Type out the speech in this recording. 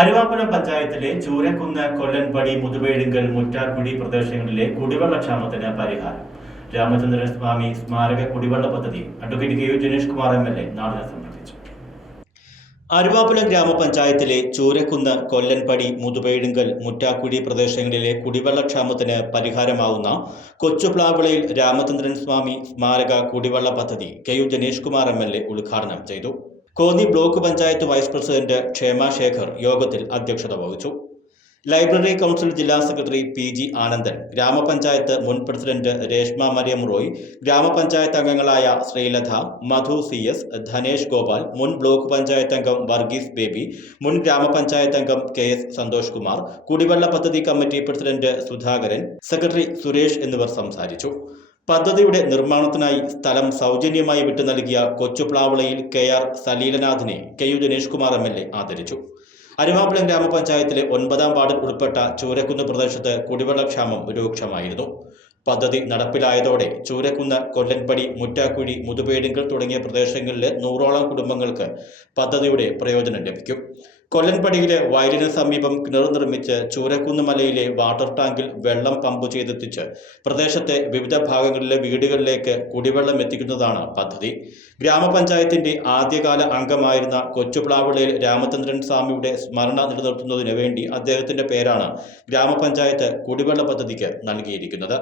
അരുവാപ്പുലം പഞ്ചായത്തിലെ ചൂരക്കുന്ന്, കൊല്ലൻപടി, മുതുവേഴുങ്കൽ, മുറ്റാക്കുടി പ്രദേശങ്ങളിലെ കുടിവെള്ളക്ഷാമത്തിന് പരിഹാരം. രാമചന്ദ്രൻ സ്വാമി സ്മാരക കുടിവെള്ള പദ്ധതി advocate K U Janeesh Kumar MLA നാടിനെ സമർപ്പിച്ചു. അരുവാപ്പുലം ഗ്രാമപഞ്ചായത്തിലെ ചൂരക്കുന്ന്, കൊല്ലൻപടി, മുതുവേഴുങ്കൽ, മുറ്റാക്കുടി പ്രദേശങ്ങളിലെ കുടിവെള്ളക്ഷാമത്തിന് പരിഹാരമാവുന്ന കൊച്ചുപ്ലാവിളയിൽ രാമചന്ദ്രൻ സ്വാമി സ്മാരക കുടിവെള്ള പദ്ധതി K U Janeesh Kumar MLA ഉദ്ഘാടനം ചെയ്തു. Konni block panchayat vice president Kshema Shekhar യോഗത്തിൽ അധ്യക്ഷത വഹിച്ചു. ലൈബ്രറി കൗൺസിൽ ജില്ലാ സെക്രട്ടറി PG ആനന്ദൻ, ഗ്രാമപഞ്ചായത്ത് മുൻ പ്രസിഡന്റ് രേഷ്മ മരിയം റോയ്, ഗ്രാമപഞ്ചായത്ത് അംഗങ്ങളായ ശ്രീലത, മധു CS, ധനേഷ് ഗോപാൽ, മുൻ ബ്ലോക്ക് പഞ്ചായത്ത് അംഗം വർഗീസ് ബേബി, മുൻ ഗ്രാമപഞ്ചായത്ത് അംഗം KS സന്തോഷ് കുമാർ, കുടിവെള്ള പദ്ധതി committee president Sudhakaran, secretary Suresh എന്നിവർ സംസാരിച്ചു. പദ്ധതിയുടെ നിർമ്മാണത്തിനായി സ്ഥലം സൗജന്യമായി വിട്ടു നൽകിയ കൊച്ചുപ്ലാവിളയിൽ KR സലീലനാഥിനെ K U Janeesh Kumar MLA ആദരിച്ചു. അരുവാപ്പുലം ഗ്രാമപഞ്ചായത്തിലെ 9-ാം വാർഡിൽ ഉൾപ്പെട്ട ചൂരക്കുന്ന് പ്രദേശത്ത് കുടിവെള്ളക്ഷാമം രൂക്ഷമായിരുന്നു. പദ്ധതി നടപ്പിലായതോടെ ചൂരക്കുന്ന്, കൊല്ലൻപടി, മുറ്റാക്കുഴി, മുതുവേഴുങ്കൽ തുടങ്ങിയ പ്രദേശങ്ങളിലെ 100ഓളം കുടുംബങ്ങൾക്ക് പദ്ധതിയുടെ പ്രയോജനം ലഭിക്കും. കൊല്ലൻപടിയിലെ വയലിന് സമീപം കിണർ നിർമ്മിച്ച് ചൂരക്കുന്ന് മലയിലെ വാട്ടർ ടാങ്കിൽ വെള്ളം പമ്പ് ചെയ്തെത്തിച്ച് പ്രദേശത്തെ വിവിധ ഭാഗങ്ങളിലെ വീടുകളിലേക്ക് കുടിവെള്ളം എത്തിക്കുന്നതാണ് പദ്ധതി. ഗ്രാമപഞ്ചായത്തിന്റെ ആദ്യകാല അംഗമായിരുന്ന കൊച്ചുപ്ലാവിളയിൽ രാമചന്ദ്രൻ സ്വാമിയുടെ സ്മരണ നിലനിർത്തുന്നതിന് വേണ്ടി അദ്ദേഹത്തിന്റെ പേരാണ് ഗ്രാമപഞ്ചായത്ത് കുടിവെള്ള പദ്ധതിക്ക് നൽകിയിരിക്കുന്നത്.